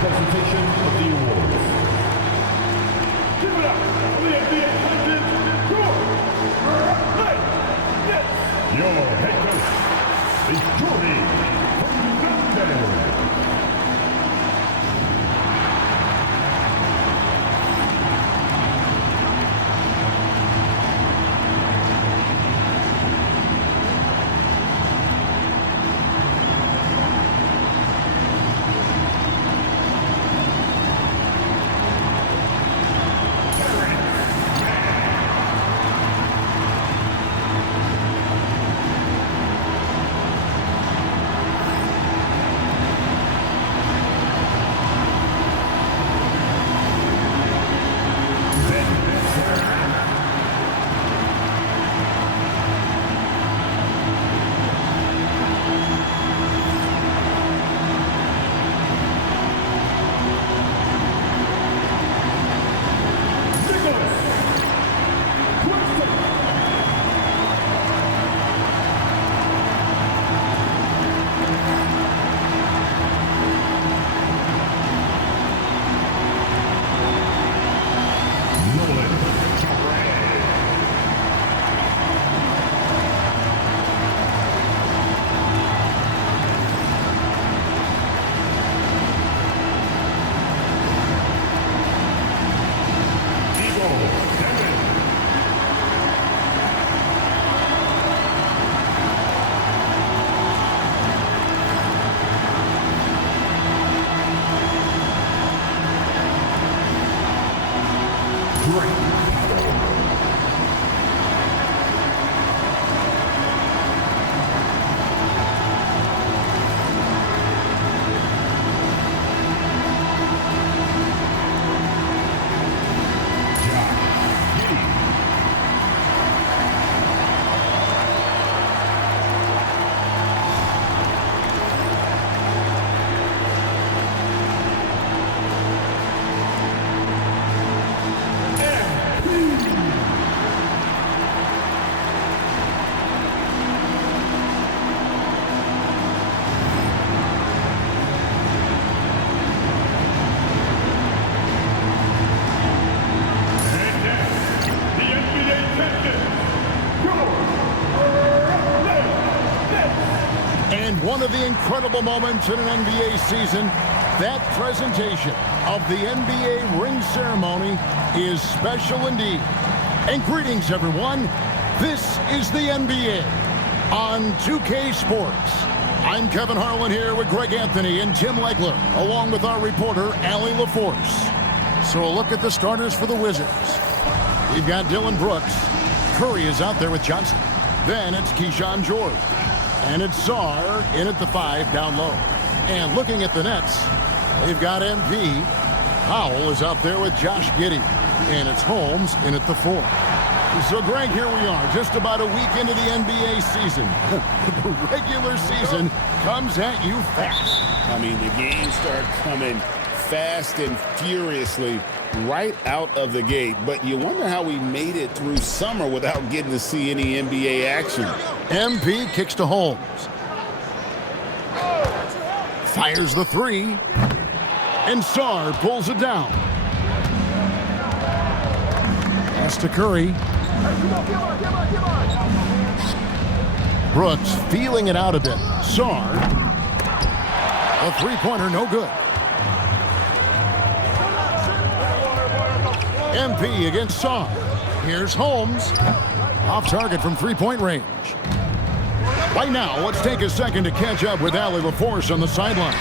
Presentation of the awards. Give it up for the NBA President, your head coach, the Jordy Fernandez. And one of the incredible moments in an NBA season, that presentation of the NBA ring ceremony is special indeed. And greetings, everyone. This is the NBA on 2K Sports. I'm Kevin Harlan here with Greg Anthony and Tim Legler, along with our reporter, Allie LaForce. So a look at the starters for the Wizards. We've got Dylan Brooks. Curry is out there with Johnson. Then it's Keyshawn George. And it's Sarr in at the 5 down low. And looking at the Nets, they've got MP. Powell is out there with Josh Giddey. And it's Holmes in at the 4. So, Greg, here we are, just about a week into the NBA season. The regular season comes at you fast. I mean, the games start coming fast and furiously right out of the gate. But you wonder how we made it through summer without getting to see any NBA action. MP kicks to Holmes. Fires the 3. And Sarr pulls it down. Pass to Curry. Brooks feeling it out a bit. Sarr. A three-pointer, no good. MP against Sarr. Here's Holmes. Off target from three-point range. Right now, let's take a second to catch up with Allie LaForce on the sidelines.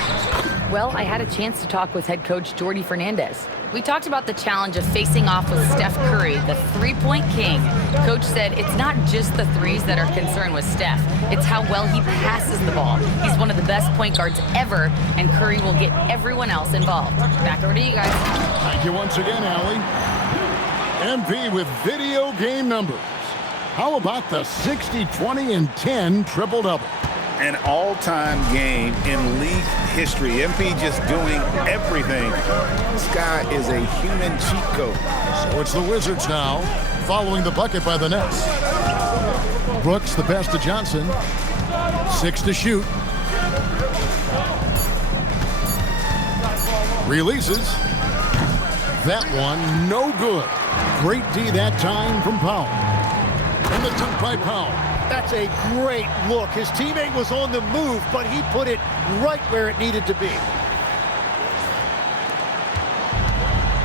Well, I had a chance to talk with head coach Jordi Fernandez. We talked about the challenge of facing off with Steph Curry, the three-point king. Coach said it's not just the threes that are concerned with Steph. It's how well he passes the ball. He's one of the best point guards ever, and Curry will get everyone else involved. Back over to you guys. Thank you once again, Allie. MP with video game numbers. How about the 60, 20, and 10 triple-double? An all-time game in league history. MP just doing everything. This guy is a human cheat code. So it's the Wizards now, following the bucket by the Nets. Brooks, the pass to Johnson. 6 to shoot. Releases. That one, no good. Great D that time from Powell. And the dunk by Powell. That's a great look. His teammate was on the move, but he put it right where it needed to be.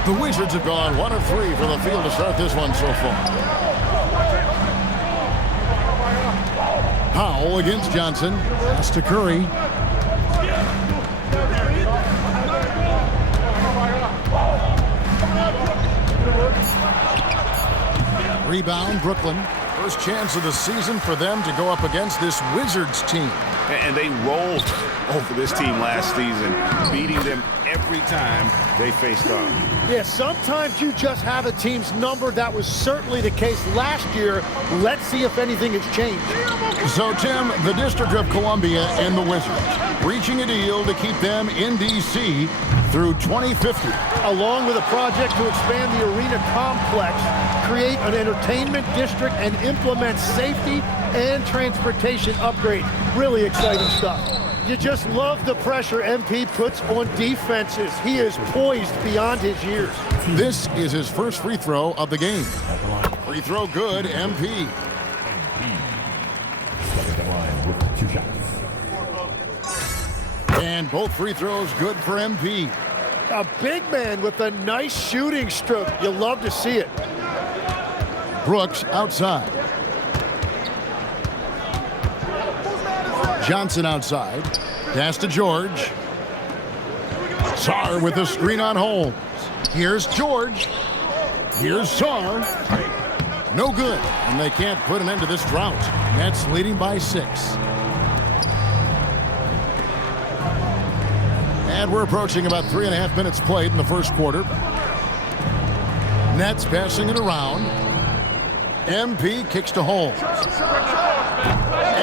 The Wizards have gone 1 of 3 from the field to start this one so far. Powell against Johnson. Pass to Curry. Rebound, Brooklyn. First chance of the season for them to go up against this Wizards team. And they rolled over this team last season, beating them every time they faced off. Yeah, sometimes you just have a team's number. That was certainly the case last year. Let's see if anything has changed. So, Tim, the District of Columbia and the Wizards reaching a deal to keep them in D.C. through 2050. Along with a project to expand the arena complex, create an entertainment district, and implement safety and transportation upgrades. Really exciting stuff. You just love the pressure MP puts on defenses. He is poised beyond his years. This is his first free throw of the game. Free throw good, MP. Starting the line with 2 shots. And both free throws good for MP. A big man with a nice shooting stroke. You love to see it. Brooks outside. Johnson outside. Pass to George. Sarr with the screen on Holmes. Here's George. Here's Sarr. No good. And they can't put an end to this drought. Nets leading by 6. And we're approaching about 3.5 minutes played in the first quarter. Nets passing it around. MP kicks to Holmes.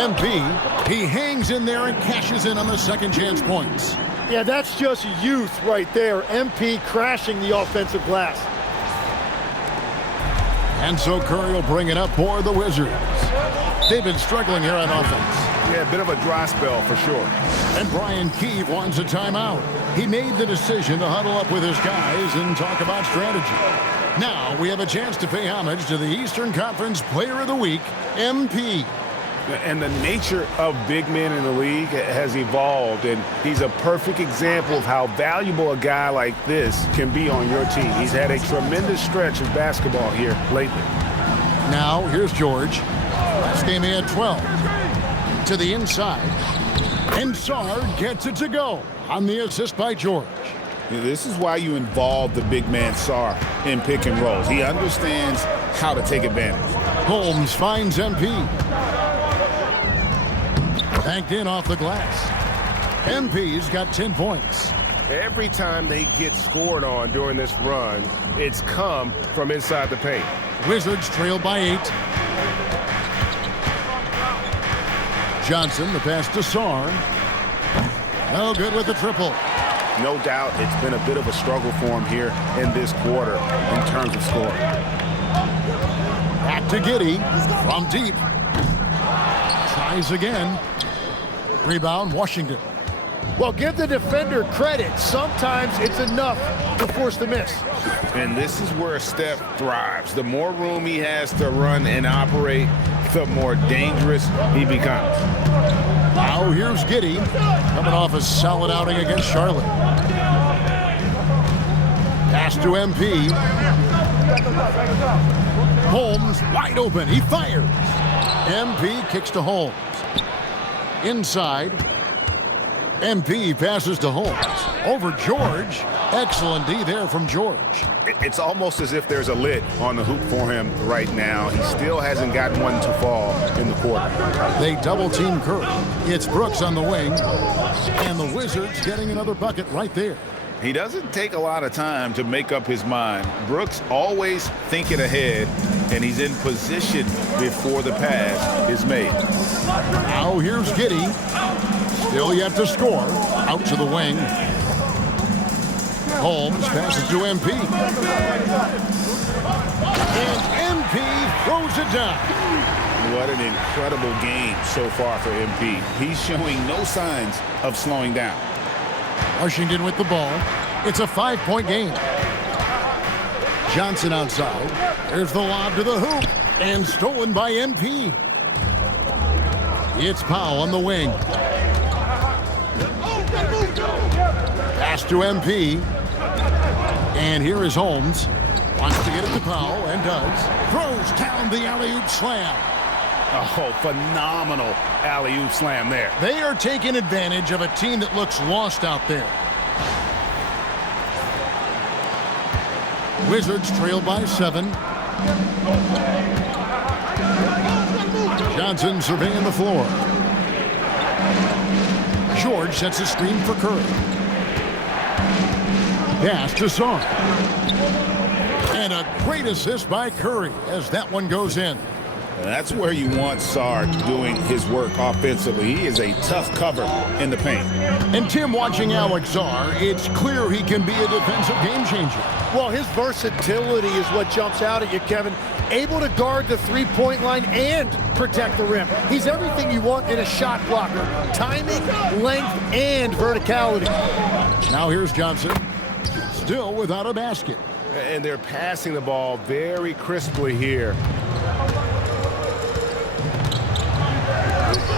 MP, he hangs in there and cashes in on the second chance points. Yeah, that's just youth right there. MP crashing the offensive glass. And so Curry will bring it up for the Wizards. They've been struggling here on offense. Yeah, a bit of a dry spell for sure. And Brian Keefe wants a timeout. He made the decision to huddle up with his guys and talk about strategy. Now we have a chance to pay homage to the Eastern Conference Player of the Week, MP. And the nature of big men in the league has evolved, and he's a perfect example of how valuable a guy like this can be on your team. He's had a tremendous stretch of basketball here lately. Now here's George. Last game he had 12. To the inside. And Sarr gets it to go on the assist by George. This is why you involve the big man Sarr in pick and rolls. He understands how to take advantage. Holmes finds MP. Banked in off the glass. MP's got 10 points. Every time they get scored on during this run, it's come from inside the paint. Wizards trail by 8. Johnson, the pass to Sarr. No good with the triple. No doubt it's been a bit of a struggle for him here in this quarter in terms of scoring. Back to Giddey from deep. Tries again. Rebound, Washington. Well, give the defender credit. Sometimes it's enough to force the miss. And this is where Steph thrives. The more room he has to run and operate, the more dangerous he becomes. Now here's Giddey, coming off a solid outing against Charlotte. Pass to MP. Holmes wide open. He fires. MP kicks to Holmes. Inside. MP passes to Holmes. Over George. Excellent D there from George. It's almost as if there's a lid on the hoop for him right now. He still hasn't gotten one to fall in the quarter. They double-team Curry. It's Brooks on the wing. And the Wizards getting another bucket right there. He doesn't take a lot of time to make up his mind. Brooks always thinking ahead, and he's in position before the pass is made. Now here's Giddey. Still yet to score. Out to the wing. Holmes passes to MP. And MP throws it down. What an incredible game so far for MP. He's showing no signs of slowing down. Washington with the ball. It's a 5-point game. Johnson outside. There's the lob to the hoop. And stolen by MP. It's Powell on the wing. Pass to MP. And here is Holmes. Wants to get it to Powell and does. Throws down the alley-oop slam. Oh, phenomenal alley-oop slam there. They are taking advantage of a team that looks lost out there. Wizards trail by 7. Johnson surveying the floor. George sets a screen for Curry. Pass to Song. And a great assist by Curry as that one goes in. That's where you want Sarr doing his work offensively. He is a tough cover in the paint. And Tim, watching Alex Sarr, it's clear he can be a defensive game changer. Well, his versatility is what jumps out at you, Kevin. Able to guard the three-point line and protect the rim. He's everything you want in a shot blocker. Timing, length, and verticality. Now here's Johnson. Still without a basket. And they're passing the ball very crisply here.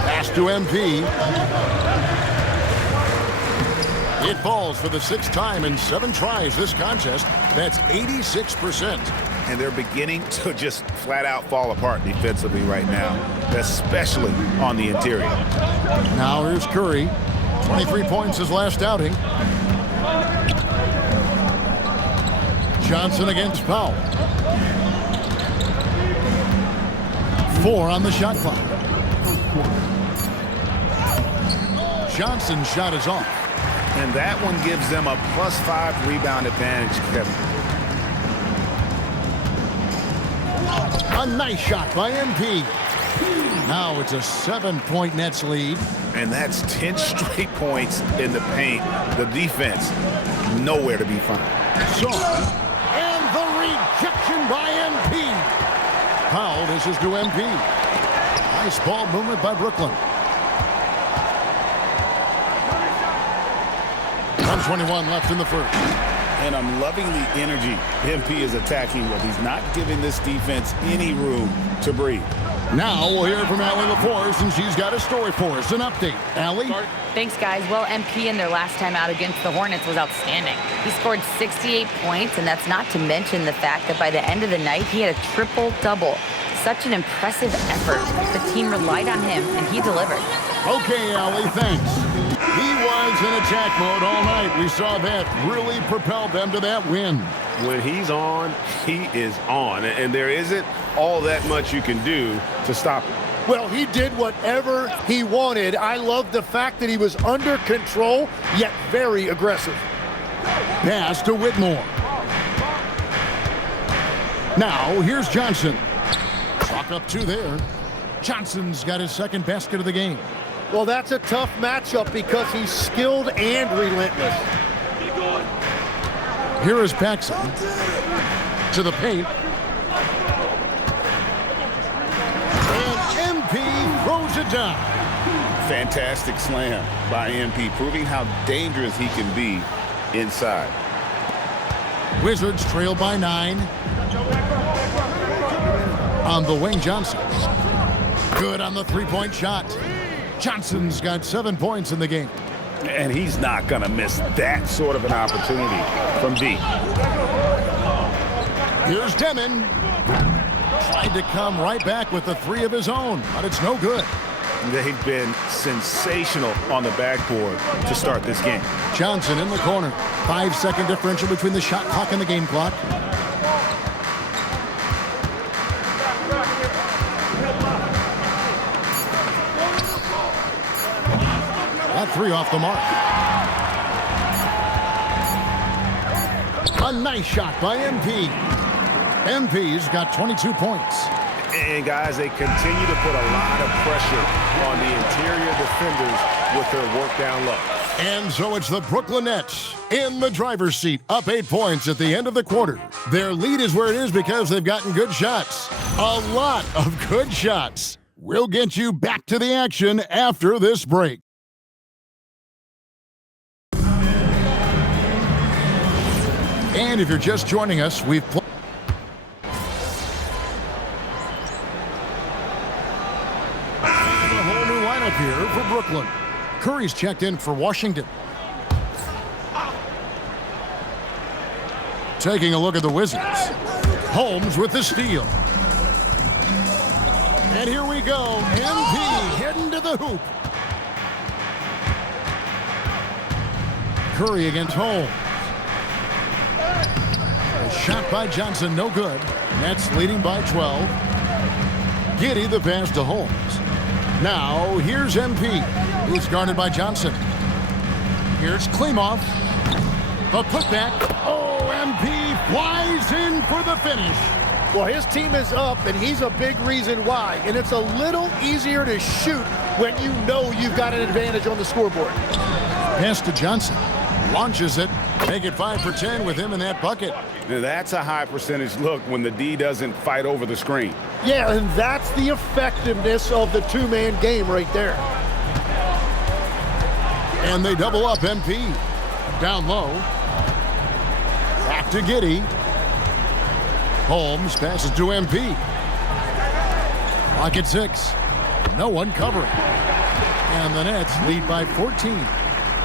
Pass to MP. It falls for the 6th time in 7 tries this contest. That's 86%. And they're beginning to just flat out fall apart defensively right now, especially on the interior. Now here's Curry. 23 points his last outing. Johnson against Powell. 4 on the shot clock. Johnson's shot is off. And that one gives them a +5 rebound advantage, Kevin. A nice shot by MP. Now it's a 7-point Nets lead. And that's 10 straight points in the paint. The defense, nowhere to be found. And the rejection by MP. Powell dishes to MP. Nice ball movement by Brooklyn. 1:21 left in the first. And I'm loving the energy MP is attacking with. He's not giving this defense any room to breathe. Now we'll hear from Allie LaForce, and she's got a story for us. An update. Allie? Thanks, guys. Well, MP in their last time out against the Hornets was outstanding. He scored 68 points, and that's not to mention the fact that by the end of the night, he had a triple-double. Such an impressive effort. The team relied on him, and he delivered. Okay, Allie, thanks. He was in attack mode all night. We saw that really propelled them to that win. When he's on, he is on. And there isn't all that much you can do to stop him. Well, he did whatever he wanted. I love the fact that he was under control, yet very aggressive. Pass to Whitmore. Now, here's Johnson. Chalk up 2 there. Johnson's got his 2nd basket of the game. Well, that's a tough matchup because he's skilled and relentless. Here is Paxson. To the paint. And MP throws it down. Fantastic slam by MP, proving how dangerous he can be inside. Wizards trail by 9. On the wing, Johnson. Good on the 3-point shot. Johnson's got 7 points in the game. And he's not going to miss that sort of an opportunity from deep. Here's Demon. Tried to come right back with the 3 of his own, but it's no good. They've been sensational on the backboard to start this game. Johnson in the corner. 5-second differential between the shot clock and the game clock. That three off the mark. A nice shot by MP. MP's got 22 points. And guys, they continue to put a lot of pressure on the interior defenders with their work down low. And so it's the Brooklyn Nets in the driver's seat, up 8 points at the end of the quarter. Their lead is where it is because they've gotten good shots. A lot of good shots. We'll get you back to the action after this break. And if you're just joining us, we've played a whole new lineup here for Brooklyn. Curry's checked in for Washington. Taking a look at the Wizards. Holmes with the steal. And here we go. MP heading to the hoop. Curry against Holmes. A shot by Johnson, no good. Nets leading by 12. Giddey the pass to Holmes. Now, here's MP, who's guarded by Johnson. Here's Klimov. The putback. Oh, MP flies in for the finish. Well, his team is up, and he's a big reason why. And it's a little easier to shoot when you know you've got an advantage on the scoreboard. Pass to Johnson. Launches it. Make it 5 for 10 with him in that bucket. Now, that's a high percentage look when the D doesn't fight over the screen. Yeah, and that's the effectiveness of the two-man game right there. And they double up MP. Down low. Back to Giddey. Holmes passes to MP. Clock at 6. No one covering. And the Nets lead by 14.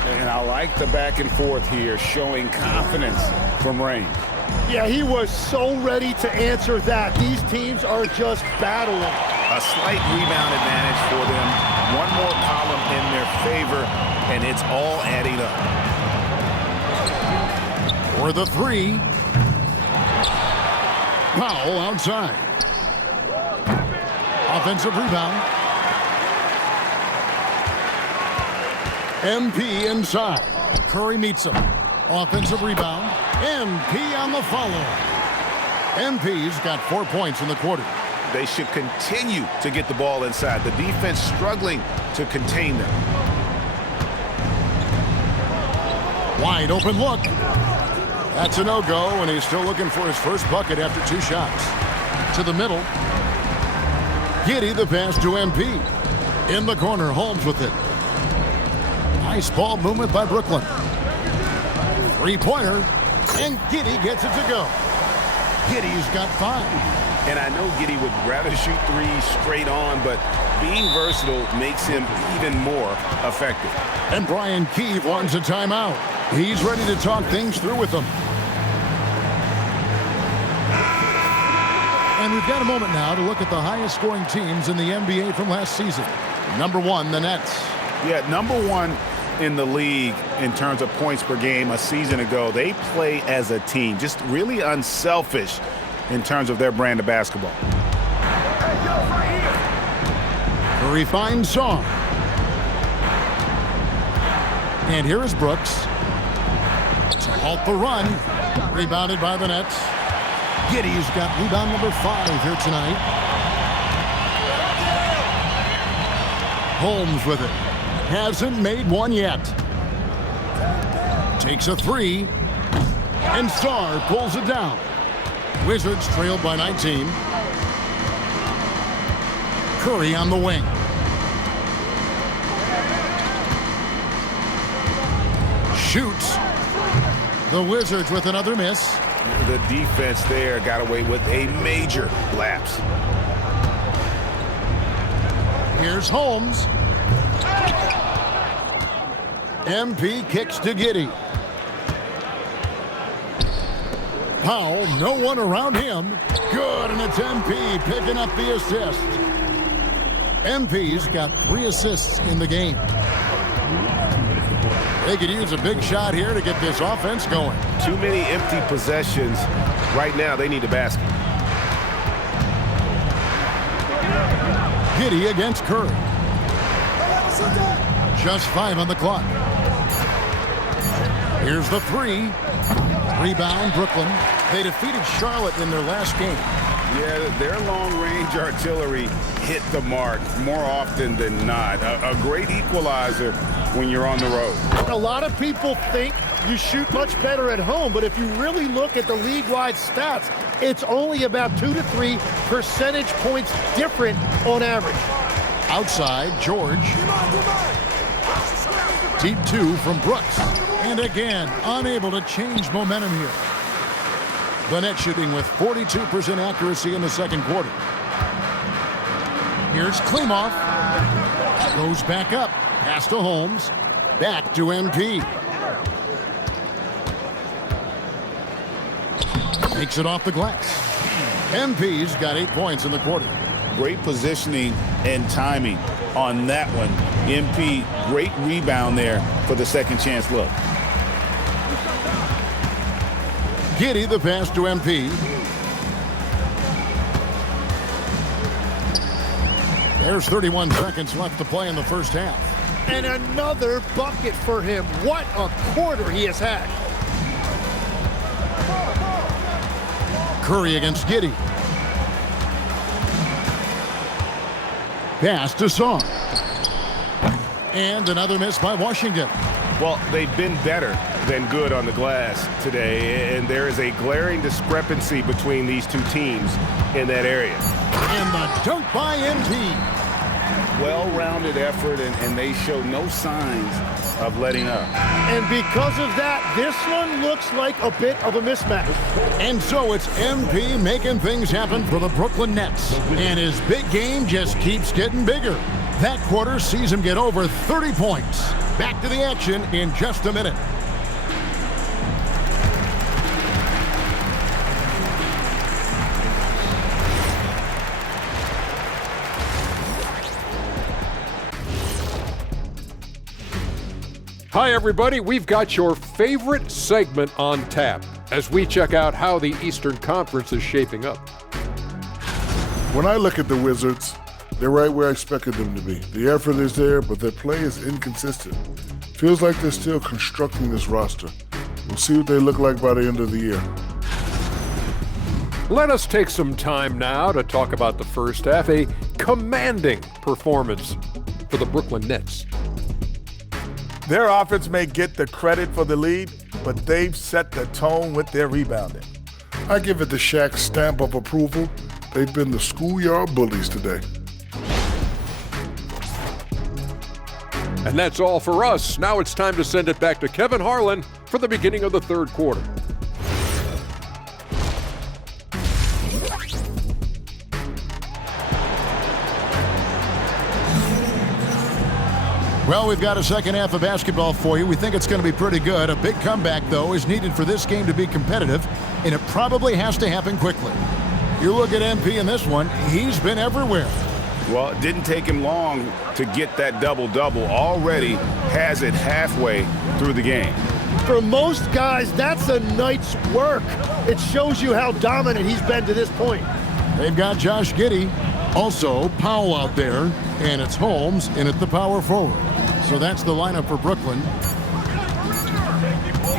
And I like the back and forth here, showing confidence from Reigns. Yeah, he was so ready to answer that. These teams are just battling. A slight rebound advantage for them. One more column in their favor, and it's all adding up. For the three. Foul outside. Offensive rebound. MP inside. Curry meets him. Offensive rebound. MP on the follow. MP's got 4 points in the quarter. They should continue to get the ball inside. The defense struggling to contain them. Wide open look. That's a no-go, and he's still looking for his first bucket after 2 shots. To the middle. Giddey the pass to MP. In the corner, Holmes with it. Nice ball movement by Brooklyn. Three-pointer, and Giddey gets it to go. Giddey's got 5. And I know Giddey would rather shoot threes straight on, but being versatile makes him even more effective. And Brian Keefe wants a timeout. He's ready to talk things through with them. And we've got a moment now to look at the highest scoring teams in the NBA from last season. Number 1, the Nets. Yeah, number 1 in the league in terms of points per game a season ago. They play as a team, just really unselfish in terms of their brand of basketball. Curry finds Song. And here is Brooks. To halt the run. Rebounded by the Nets. Giddey's got rebound number 5 here tonight. Holmes with it. Hasn't made one yet. Takes a 3. And Sarr pulls it down. Wizards trailed by 19. Curry on the wing. Shoots. The Wizards with another miss. The defense there got away with a major lapse. Here's Holmes. MP kicks to Giddey. Powell, no one around him. Good, and it's MP picking up the assist. MP's got 3 assists in the game. They could use a big shot here to get this offense going. Too many empty possessions. Right now, they need a basket. Giddey against Curry. Just 5 on the clock. Here's the 3. Rebound, Brooklyn. They defeated Charlotte in their last game. Yeah, their long-range artillery hit the mark more often than not. A great equalizer when you're on the road. A lot of people think you shoot much better at home, but if you really look at the league-wide stats, it's only about 2 to 3 percentage points different on average. Outside, George. Deep 2 from Brooks. And again, unable to change momentum here. The net shooting with 42% accuracy in the second quarter. Here's Klimov. Goes back up. Pass to Holmes. Back to MP. Takes it off the glass. MP's got 8 points in the quarter. Great positioning and timing on that one. MP, great rebound there for the second chance look. Giddey the pass to MP. There's 31 seconds left to play in the first half. And another bucket for him. What a quarter he has had. Curry against Giddey. Pass to Song. And another miss by Washington. Well, they've been better than good on the glass today, and there is a glaring discrepancy between these two teams in that area. And the dunk by MP. Well-rounded effort, and they show no signs of letting up. And because of that, this one looks like a bit of a mismatch. And so it's MP making things happen for the Brooklyn Nets. And his big game just keeps getting bigger. That quarter sees him get over 30 points. Back to the action in just a minute. Hi, everybody. We've got your favorite segment on tap as we check out how the Eastern Conference is shaping up. When I look at the Wizards, they're right where I expected them to be. The effort is there, but their play is inconsistent. Feels like they're still constructing this roster. We'll see what they look like by the end of the year. Let us take some time now to talk about the first half, a commanding performance for the Brooklyn Nets. Their offense may get the credit for the lead, but they've set the tone with their rebounding. I give it the Shaq stamp of approval. They've been the schoolyard bullies today. And that's all for us. Now it's time to send it back to Kevin Harlan for the beginning of the third quarter. Well, we've got a second half of basketball for you. We think it's going to be pretty good. A big comeback, though, is needed for this game to be competitive, and it probably has to happen quickly. You look at MP in this one, he's been everywhere. Well, it didn't take him long to get that double-double. Already has it halfway through the game. For most guys, that's a night's work. It shows you how dominant he's been to this point. They've got Josh Giddey, also Powell out there, and it's Holmes in at the power forward. So that's the lineup for Brooklyn.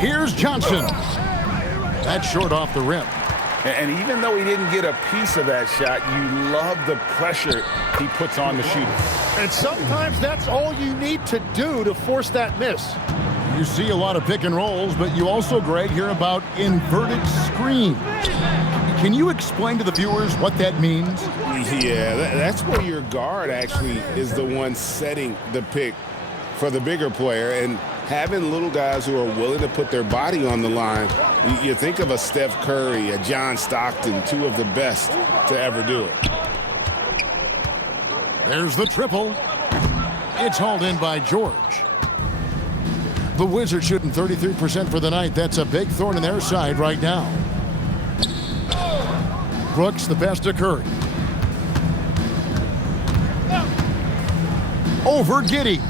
Here's Johnson. That's short off the rim. And even though he didn't get a piece of that shot, you love the pressure he puts on the shooter. And sometimes that's all you need to do to force that miss. You see a lot of pick and rolls, but you also, Greg, hear about inverted screen. Can you explain to the viewers what that means? Yeah, that's where your guard actually is the one setting the pick for the bigger player, and having little guys who are willing to put their body on the line. You think of a Steph Curry, a John Stockton, two of the best to ever do it. There's the triple. It's hauled in by George. The Wizards shooting 33% for the night. That's a big thorn in their side right now. Brooks, the pass to Curry. over Giddey.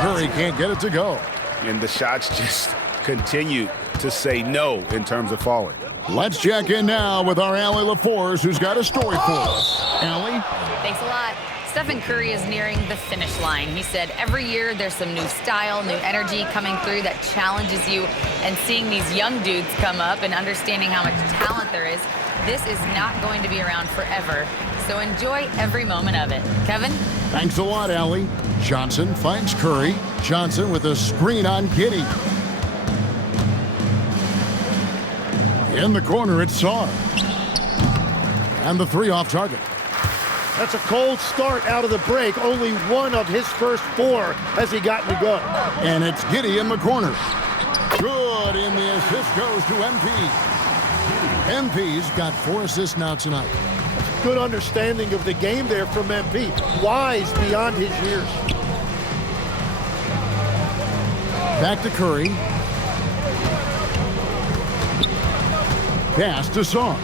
Curry can't get it to go. And the shots just continue to say no in terms of falling. Let's check in now with our Allie LaForce, who's got a story for us. Allie? Thanks a lot. Stephen Curry is nearing the finish line. He said every year there's some new style, new energy coming through that challenges you. And seeing these young dudes come up and understanding how much talent there is, this is not going to be around forever. So enjoy every moment of it. Kevin? Thanks a lot, Allie. Johnson finds Curry. Johnson with a screen on Giddey. In the corner, it's Sarr. And the three off target. That's a cold start out of the break. Only one of his first four has he gotten to go. And it's Giddey in the corner. Good, and the assist goes to MP. MP's got 4 assists now tonight. Good understanding of the game there from MP. Wise beyond his years. Back to Curry. Pass to Sarr.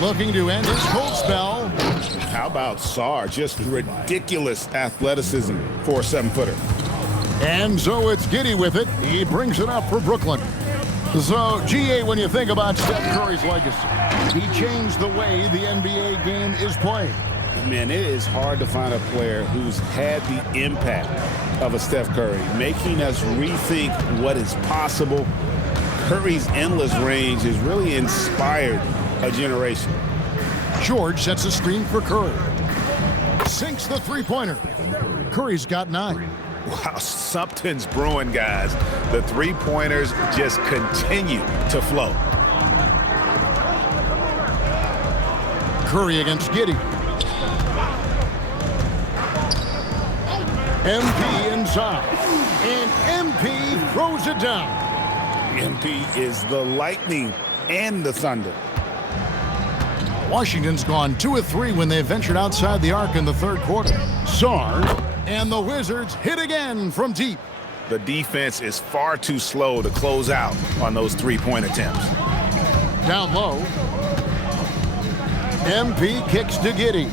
Looking to end his cold spell. How about Sarr? Just ridiculous athleticism for a 7-footer. And so it's Giddey with it. He brings it up for Brooklyn. So, GA, when you think about Steph Curry's legacy, he changed the way the NBA game is played. Man, it is hard to find a player who's had the impact of a Steph Curry, making us rethink what is possible. Curry's endless range has really inspired a generation. George sets a screen for Curry. Sinks the three-pointer. Curry's got 9. Wow, something's brewing, guys. The three-pointers just continue to flow. Curry against Giddey. MP inside. And MP throws it down. MP is the lightning and the thunder. Washington's gone 2 of 3 when they ventured outside the arc in the third quarter. Sarr, and the Wizards hit again from deep. The defense is far too slow to close out on those three-point attempts. Down low. MP kicks to Giddey.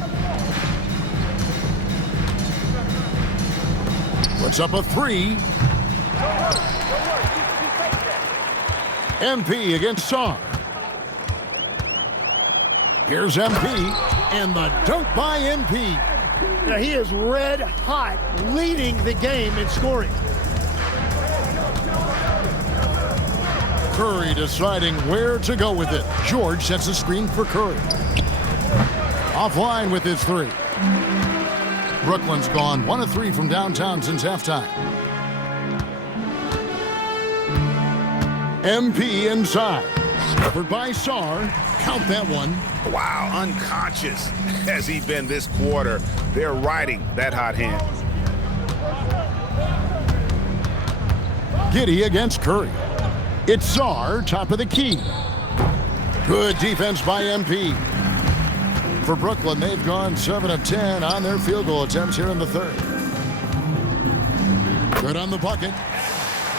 Puts up a 3. MP against Sarr. Here's MP, and the dunk by MP. Now he is red hot, leading the game in scoring. Curry deciding where to go with it. George sets a screen for Curry. Offline with his 3. Brooklyn's gone 1 of 3 from downtown since halftime. MP inside. Covered by Sarr. Count that one. Wow, unconscious has he been this quarter. They're riding that hot hand. Giddey against Curry. It's Sarr, top of the key. Good defense by MP. For Brooklyn, they've gone 7 of 10 on their field goal attempts here in the third. Good on the bucket.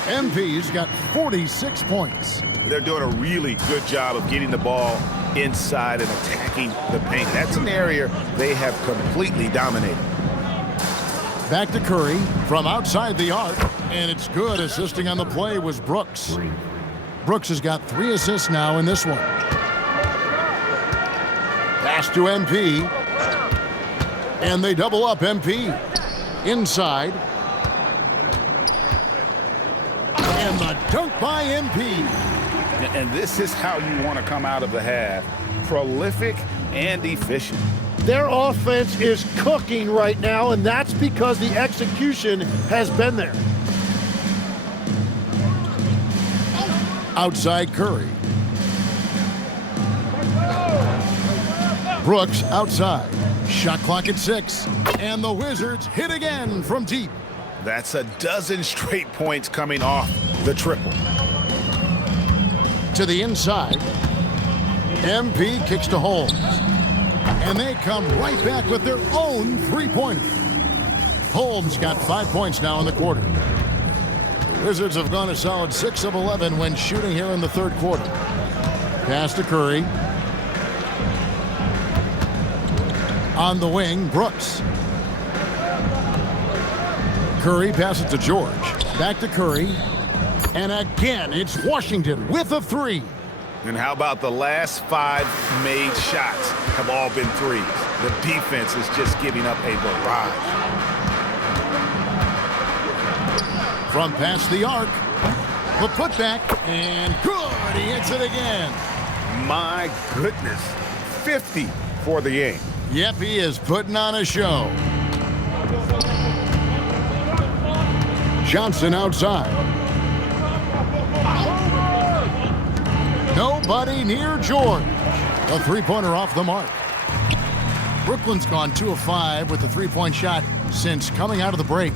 MP's got 46 points. They're doing a really good job of getting the ball inside and attacking the paint. That's an area they have completely dominated. Back to Curry from outside the arc, and it's good. Assisting on the play was Brooks. Brooks has got 3 assists now in this one. Pass to MP, and they double up MP. Inside. And the dunk by MP. And this is how you want to come out of the half. Prolific and efficient. Their offense is cooking right now, and that's because the execution has been there. Outside Curry. Brooks outside. Shot clock at 6. And the Wizards hit again from deep. That's a dozen straight points coming off the triple. To the inside. MP kicks to Holmes. And they come right back with their own three-pointer. Holmes got 5 points now in the quarter. The Wizards have gone a solid 6 of 11 when shooting here in the third quarter. Pass to Curry. On the wing, Brooks. Curry passes to George. Back to Curry. And again, it's Washington with a three. And how about the last 5 made shots have all been threes? The defense is just giving up a barrage. From past the arc. The putback. And good. He hits it again. My goodness. 50 for the game. Yep, he is putting on a show. Johnson outside. Nobody near George. A three-pointer off the mark. Brooklyn's gone 2 of 5 with the three-point shot since coming out of the break.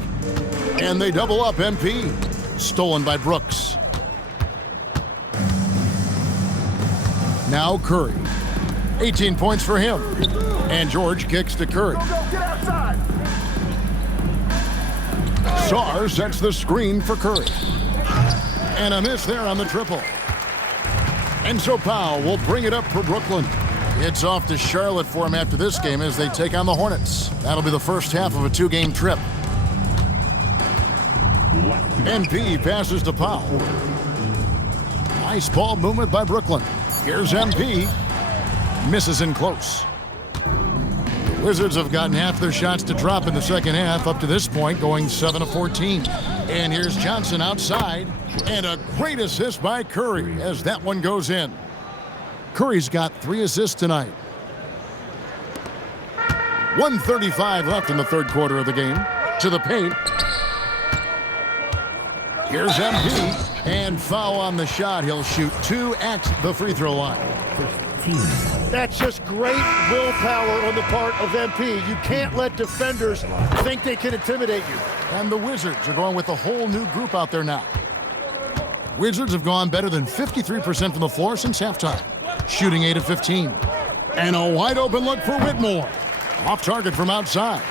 And they double up MP. Stolen by Brooks. Now Curry. 18 points for him. And George kicks to Curry. Sarr sets the screen for Curry. And a miss there on the triple. And so Powell will bring it up for Brooklyn. It's off to Charlotte for him after this game as they take on the Hornets. That'll be the first half of a 2-game trip. MP passes to Powell. Nice ball movement by Brooklyn. Here's MP. Misses in close. The Wizards have gotten half their shots to drop in the second half up to this point, going 7 of 14. And here's Johnson outside. And a great assist by Curry as that one goes in. Curry's got 3 assists tonight. 1:35 left in the third quarter of the game. To the paint. Here's MP. And foul on the shot. He'll shoot 2 at the free throw line. That's just great willpower on the part of MP. You can't let defenders think they can intimidate you. And the Wizards are going with a whole new group out there now. Wizards have gone better than 53% from the floor since halftime, shooting 8 of 15. And a wide open look for Whitmore. Off target from outside.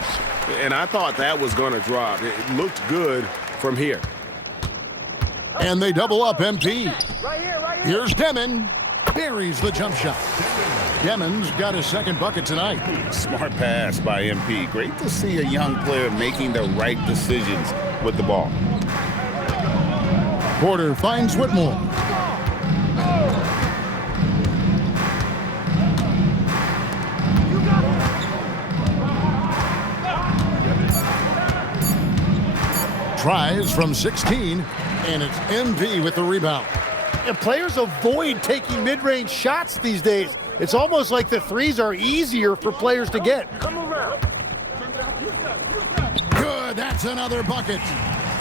And I thought that was going to drop. It looked good from here. And they double up MP. Here's Demon. Buries the jump shot. Demon's got his second bucket tonight. Smart pass by MP. Great to see a young player making the right decisions with the ball. Porter finds Whitmore. Tries from 16, and it's MP with the rebound. And players avoid taking mid-range shots these days. It's almost like the threes are easier for players to get. Good, that's another bucket.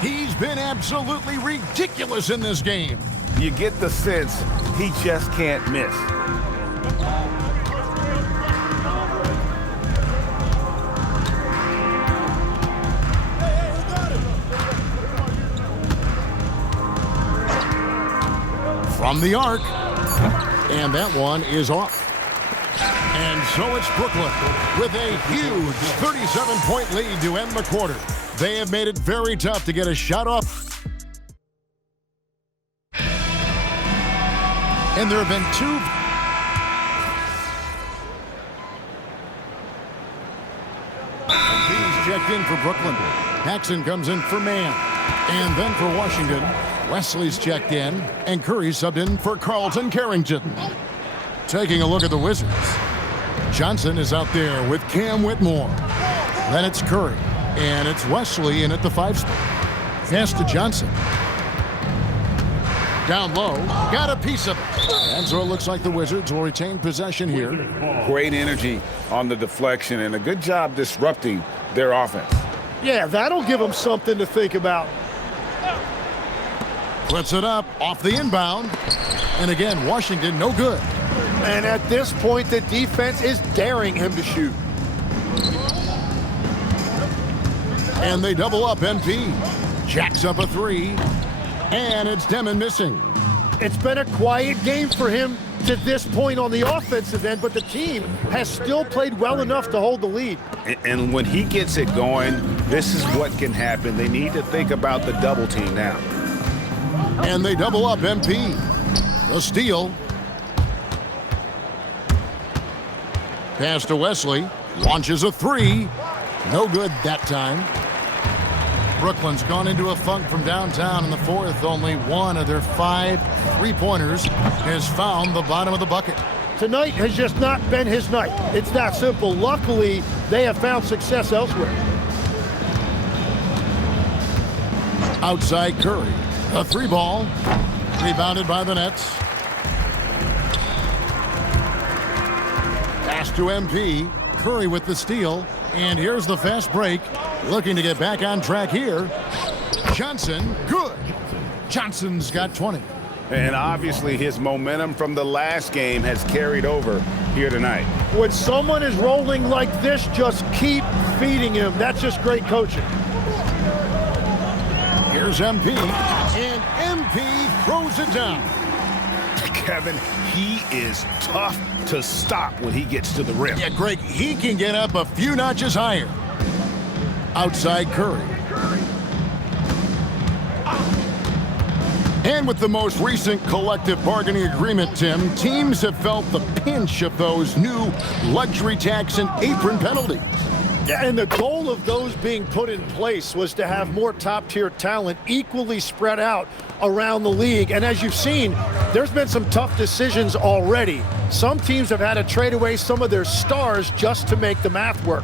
He's been absolutely ridiculous in this game. You get the sense he just can't miss. From the arc, and that one is off. And so it's Brooklyn with a huge 37-point lead to end the quarter. They have made it very tough to get a shot off. And there have been 2. He's checked in for Brooklyn. Paxson comes in for Mann. And then for Washington, Wesley's checked in, and Curry subbed in for Carlton Carrington. Taking a look at the Wizards. Johnson is out there with Cam Whitmore. Then it's Curry, and it's Wesley in at the 5 spot. Pass to Johnson. Down low, got a piece of it. And so it looks like the Wizards will retain possession here. Great energy on the deflection and a good job disrupting their offense. Yeah, that'll give them something to think about. Puts it up off the inbound. And again, Washington no good. And at this point, the defense is daring him to shoot. And they double up MP. Jacks up a 3. And it's Demon missing. It's been a quiet game for him to this point on the offensive end, but the team has still played well enough to hold the lead. And when he gets it going, this is what can happen. They need to think about the double team now. And they double up MP. The steal. Pass to Wesley. Launches a 3. No good that time. Brooklyn's gone into a funk from downtown in the fourth. Only one of their 5 3-pointers has found the bottom of the bucket. Tonight has just not been his night. It's that simple. Luckily, they have found success elsewhere. Outside Curry. A 3-ball. Rebounded by the Nets. Pass to MP. Curry with the steal. And here's the fast break. Looking to get back on track here. Johnson, good. Johnson's got 20. And obviously his momentum from the last game has carried over here tonight. When someone is rolling like this, just keep feeding him. That's just great coaching. Here's MP, and MP throws it down. Kevin, he is tough to stop when he gets to the rim. Yeah, Greg, he can get up a few notches higher. Outside Curry. And with the most recent collective bargaining agreement, Tim, teams have felt the pinch of those new luxury tax and apron penalties. Yeah, and the goal of those being put in place was to have more top-tier talent equally spread out around the league. And as you've seen, there's been some tough decisions already. Some teams have had to trade away some of their stars just to make the math work.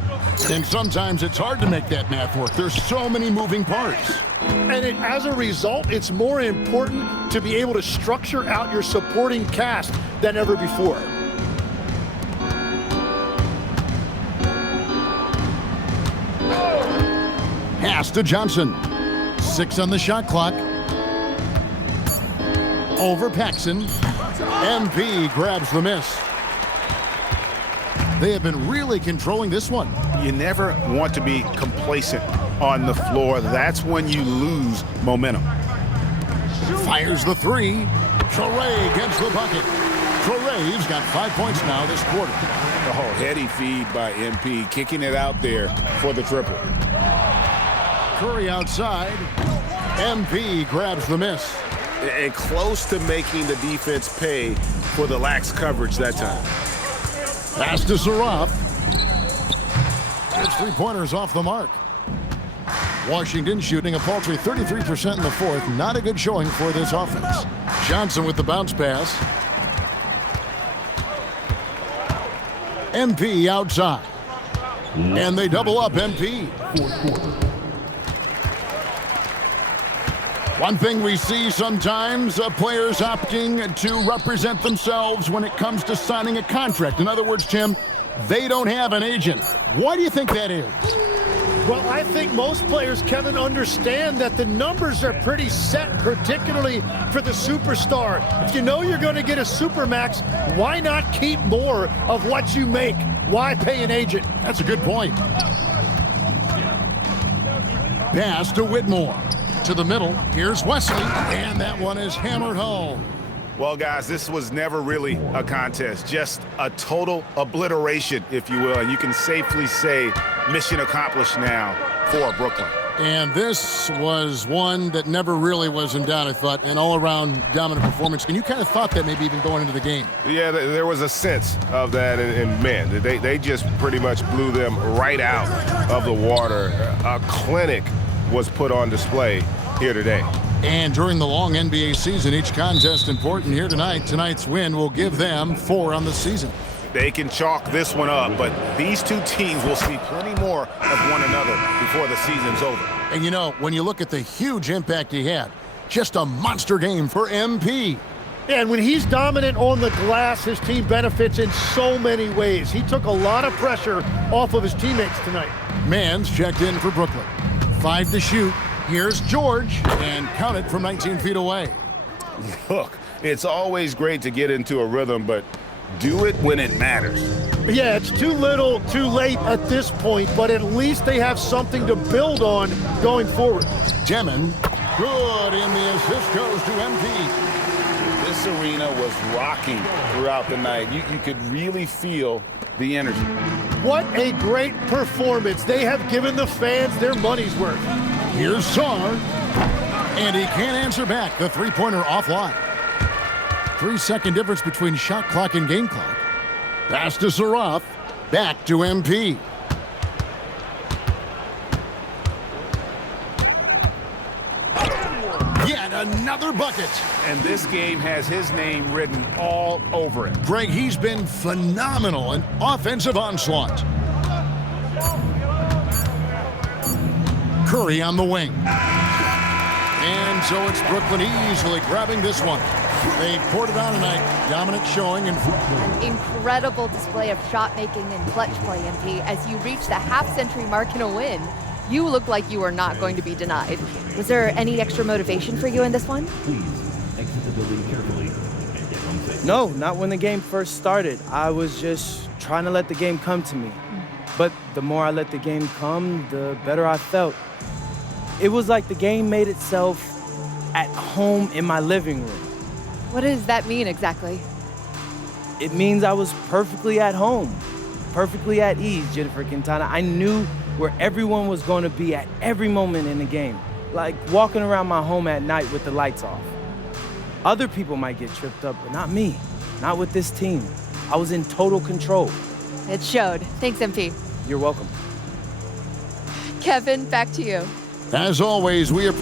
And sometimes it's hard to make that math work. There's so many moving parts. And as a result, it's more important to be able to structure out your supporting cast than ever before. Pass to Johnson. 6 on the shot clock. Over Paxson. MP grabs the miss. They have been really controlling this one. You never want to be complacent on the floor. That's when you lose momentum. Fires the 3. Traore gets the bucket. Traore's got 5 points now this quarter. Oh, heady feed by MP, kicking it out there for the triple. Curry outside. MP grabs the miss. And close to making the defense pay for the lax coverage that time. Pass to Saraf. His 3-pointers off the mark. Washington shooting a paltry 33% in the fourth. Not a good showing for this offense. Johnson with the bounce pass. MP outside. And they double up MP. One thing we see sometimes, players opting to represent themselves when it comes to signing a contract. In other words, Tim, they don't have an agent. Why do you think that is? Well, I think most players, Kevin, understand that the numbers are pretty set, particularly for the superstar. If you know you're going to get a supermax, why not keep more of what you make? Why pay an agent? That's a good point. Pass to Whitmore. To the middle, here's Wesley, and that one is hammered home. Well, guys, this was never really a contest, just a total obliteration, if you will. And you can safely say mission accomplished now for Brooklyn. And this was one that never really was in doubt, I thought, an all-around dominant performance. And you kind of thought that maybe even going into the game. Yeah, there was a sense of that, and man, they just pretty much blew them right out of the water. A clinic was put on display here today. And during the long NBA season, each contest important here tonight. Tonight's win will give them 4 on the season. They can chalk this one up, but these two teams will see plenty more of one another before the season's over. And you know, when you look at the huge impact he had, just a monster game for MP. And when he's dominant on the glass, his team benefits in so many ways. He took a lot of pressure off of his teammates tonight. Mann's checked in for Brooklyn. 5 to shoot. Here's George, and count it from 19 feet away. Look, it's always great to get into a rhythm, but do it when it matters. Yeah, it's too little, too late at this point, but at least they have something to build on going forward. Demon, good, and the assist goes to MP. This arena was rocking throughout the night. You could really feel the energy. What a great performance. They have given the fans their money's worth. Here's Sar, and he can't answer back. The 3-pointer offline. 3-second difference between shot clock and game clock. Pass to Saraf, back to MP. another bucket. And this game has his name written all over it. Greg, he's been phenomenal in offensive onslaught. Curry on the wing. And so it's Brooklyn easily grabbing this one. They poured it on tonight. Dominant showing. An incredible display of shot making and clutch play, MP. As you reach the half-century mark in a win, you look like you are not going to be denied. Was there any extra motivation for you in this one? Please exit the building carefully and get home safe. No, not when the game first started. I was just trying to let the game come to me. But the more I let the game come, the better I felt. It was like the game made itself at home in my living room. What does that mean exactly? It means I was perfectly at home, perfectly at ease, Jennifer Quintana. I knew where everyone was going to be at every moment in the game, like walking around my home at night with the lights off. Other people might get tripped up, but not me, not with this team. I was in total control. It showed. Thanks, MP. You're welcome. Kevin, back to you. As always, we are